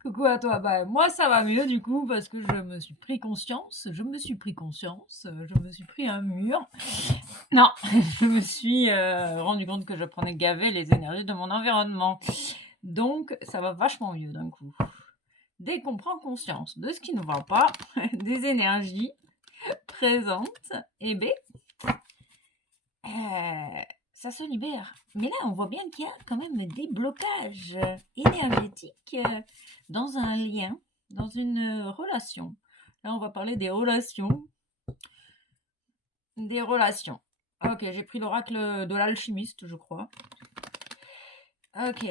Coucou à toi. Bah, moi, ça va mieux du coup parce que je me suis pris conscience, je me suis pris un mur. Non, je me suis rendu compte que je prenais gavé les énergies de mon environnement. Donc, ça va vachement mieux d'un coup. Dès qu'on prend conscience de ce qui ne va pas, des énergies présentes, eh ben, euh, ça se libère. Mais là, on voit bien qu'il y a quand même des blocages énergétiques dans un lien, dans une relation. Là, on va parler des relations. Des relations. Ok, j'ai pris l'oracle de l'alchimiste, je crois. Ok.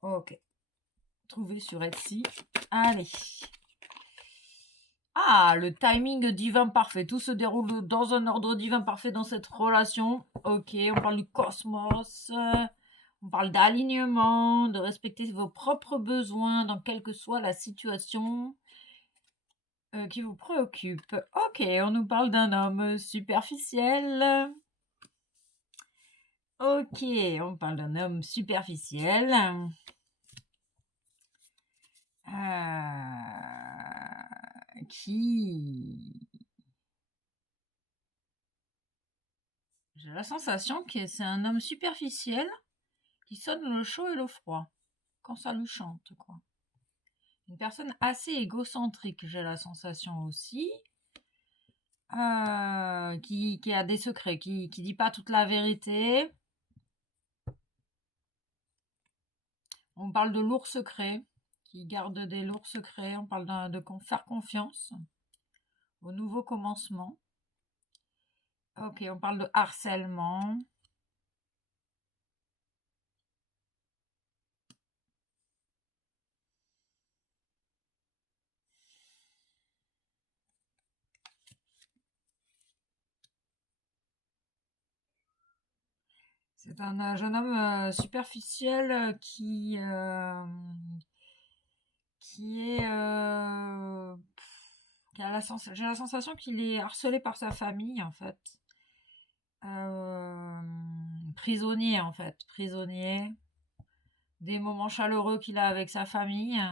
Ok. Trouvé sur Etsy. Allez. Ah, le timing divin parfait. Tout se déroule dans un ordre divin parfait dans cette relation. Ok, on parle du cosmos. On parle d'alignement, de respecter vos propres besoins dans quelle que soit la situation qui vous préoccupe. Ok, on nous parle d'un homme superficiel. Ok, on parle d'un homme superficiel. Qui... J'ai la sensation que c'est un homme superficiel qui sonne le chaud et le froid quand ça lui chante, quoi. Une personne assez égocentrique, j'ai la sensation aussi, qui a des secrets, qui dit pas toute la vérité. On parle de lourds secrets, qui garde des lourds secrets. On parle de faire confiance au nouveau commencement. Ok, on parle de harcèlement. C'est un jeune homme superficiel qui est qui a j'ai la sensation qu'il est harcelé par sa famille en fait. Euh, Prisonnier en fait, prisonnier des moments chaleureux qu'il a avec sa famille.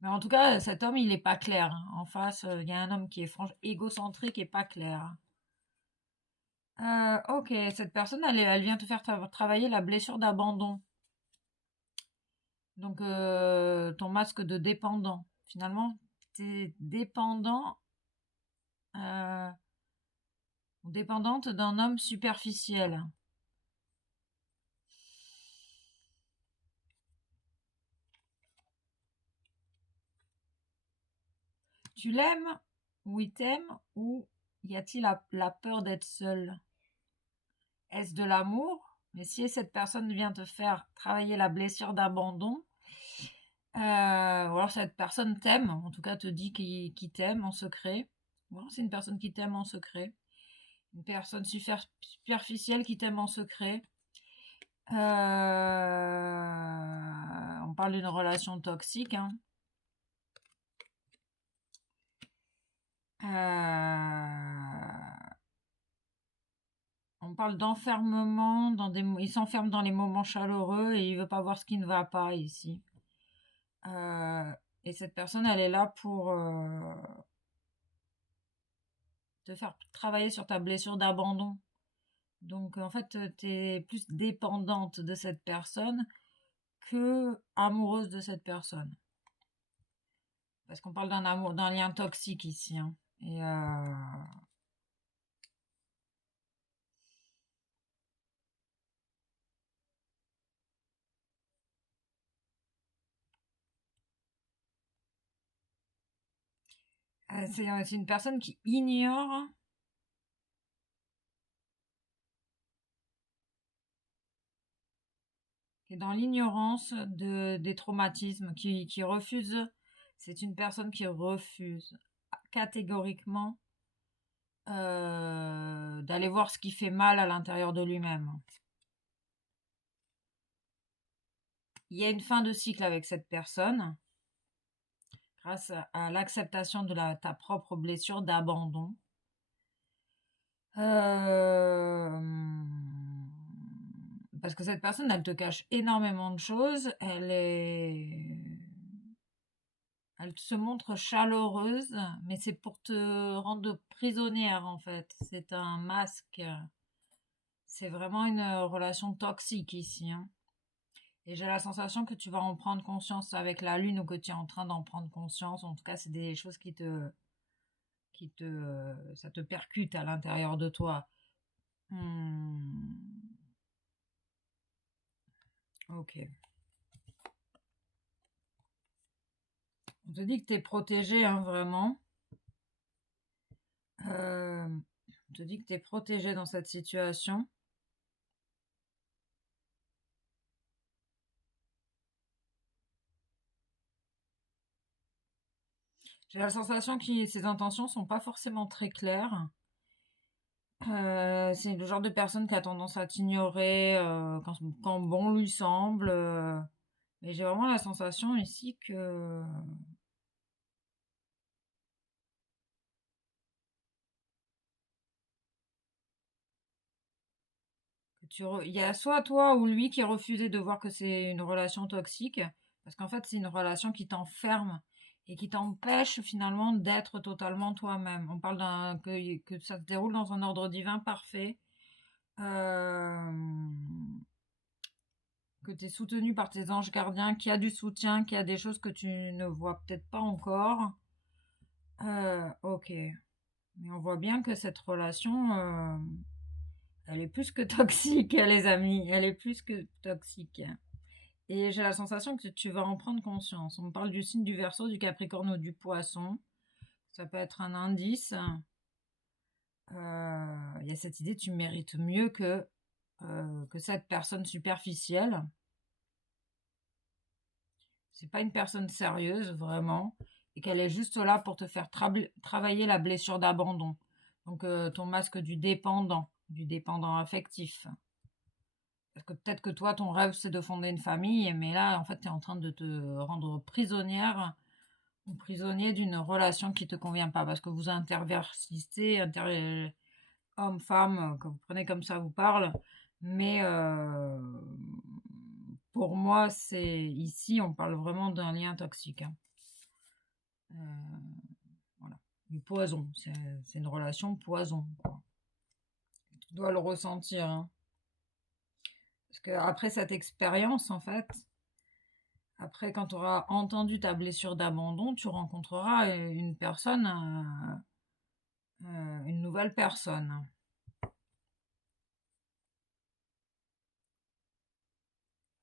Mais en tout cas, cet homme, il est pas clair, hein. En face, il y a un homme qui est franchement égocentrique et pas clair. Ok, cette personne, elle vient te faire travailler la blessure d'abandon. Donc, ton masque de dépendant. Finalement, tu es dépendant, euh, ou dépendante d'un homme superficiel. Tu l'aimes, ou il t'aime, ou y a-t-il la peur d'être seul? Est-ce de l'amour? Mais si cette personne vient te faire travailler la blessure d'abandon, ou alors cette personne t'aime, en tout cas te dit qu'il t'aime en secret. Bon, c'est une personne qui t'aime en secret. Une personne superficielle qui t'aime en secret. On parle d'une relation toxique, hein. On parle d'enfermement il s'enferme dans les moments chaleureux et il veut pas voir ce qui ne va pas ici. Euh, et cette personne, elle est là pour te faire travailler sur ta blessure d'abandon. Donc en fait, tu es plus dépendante de cette personne que amoureuse de cette personne. Parce qu'on parle d'un amour, d'un lien toxique ici, hein. Et c'est une personne qui ignore, qui est dans l'ignorance des traumatismes, qui refuse. C'est une personne qui refuse catégoriquement d'aller voir ce qui fait mal à l'intérieur de lui-même. Il y a une fin de cycle avec cette personne grâce à l'acceptation de ta propre blessure d'abandon. Euh, Parce que cette personne, elle te cache énormément de choses. Elle se montre chaleureuse, mais c'est pour te rendre prisonnière, en fait. C'est un masque. C'est vraiment une relation toxique ici, hein. Et j'ai la sensation que tu vas en prendre conscience avec la lune ou que tu es en train d'en prendre conscience. En tout cas, c'est des choses ça te percute à l'intérieur de toi. Hmm, ok. On te dit que tu es protégé, hein, vraiment. On te dit que tu es protégé dans cette situation. J'ai la sensation que ses intentions sont pas forcément très claires. C'est le genre de personne qui a tendance à t'ignorer quand bon lui semble. Mais j'ai vraiment la sensation ici il y a soit toi ou lui qui refusez de voir que c'est une relation toxique, parce qu'en fait c'est une relation qui t'enferme et qui t'empêche finalement d'être totalement toi-même. On parle que ça se déroule dans un ordre divin parfait, euh, que tu es soutenu par tes anges gardiens, qu'il y a du soutien, qu'il y a des choses que tu ne vois peut-être pas encore. Ok. Mais on voit bien que cette relation, elle est plus que toxique, les amis. Elle est plus que toxique. Et j'ai la sensation que tu vas en prendre conscience. On me parle du signe du Verseau, du Capricorne ou du Poisson. Ça peut être un indice. Il y a cette idée, tu mérites mieux que cette personne superficielle. C'est pas une personne sérieuse, vraiment. Et qu'elle est juste là pour te faire travailler la blessure d'abandon. Donc, ton masque du dépendant affectif. Parce que peut-être que toi, ton rêve, c'est de fonder une famille, mais là, en fait, tu es en train de te rendre prisonnière ou prisonnier d'une relation qui te convient pas. Parce que vous interversissez, homme, femme, que vous prenez comme ça vous parle. Mais pour moi, c'est ici, on parle vraiment d'un lien toxique, hein. Voilà. Du poison. C'est une relation poison, quoi. Tu dois le ressentir, hein. Parce que après cette expérience, en fait, après, quand tu auras entendu ta blessure d'abandon, tu rencontreras une personne, une nouvelle personne.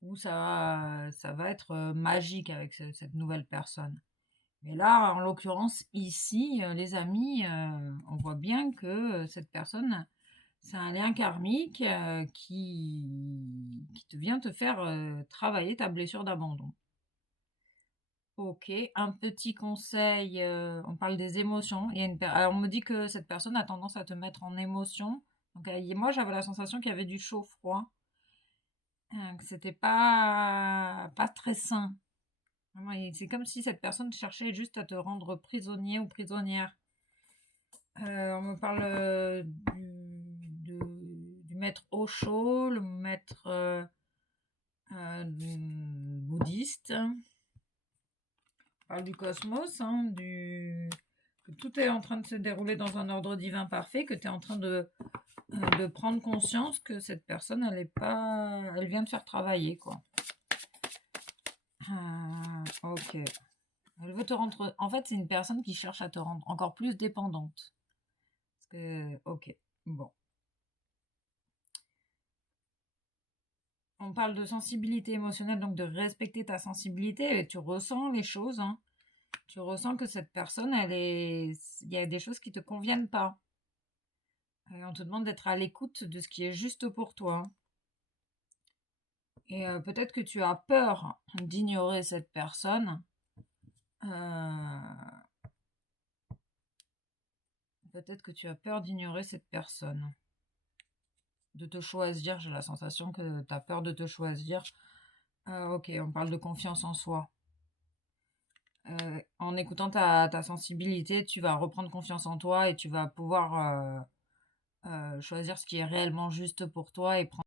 Où ça va être magique avec cette nouvelle personne. Mais là, en l'occurrence, ici, les amis, on voit bien que cette personne, c'est un lien karmique qui te vient te faire travailler ta blessure d'abandon. Ok, un petit conseil, on parle des émotions. Alors, on me dit que cette personne a tendance à te mettre en émotion. Donc, moi, j'avais la sensation qu'il y avait du chaud-froid, que c'était pas très sain. Vraiment, c'est comme si cette personne cherchait juste à te rendre prisonnier ou prisonnière. On me parle du maître Osho, le maître bouddhiste. On parle du cosmos, hein, que tout est en train de se dérouler dans un ordre divin parfait, que tu es en train de prendre conscience que cette personne, elle vient de faire travailler, quoi. Ok. Elle veut te rendre. En fait, c'est une personne qui cherche à te rendre encore plus dépendante. Ok. Bon. On parle de sensibilité émotionnelle, donc de respecter ta sensibilité, et tu ressens les choses, hein. Tu ressens que cette personne, il y a des choses qui te conviennent pas. Et on te demande d'être à l'écoute de ce qui est juste pour toi. Et peut-être que tu as peur d'ignorer cette personne. Euh, Peut-être que tu as peur d'ignorer cette personne. De te choisir, j'ai la sensation que tu as peur de te choisir. Ok, on parle de confiance en soi. En écoutant ta sensibilité, tu vas reprendre confiance en toi et tu vas pouvoir choisir ce qui est réellement juste pour toi et prendre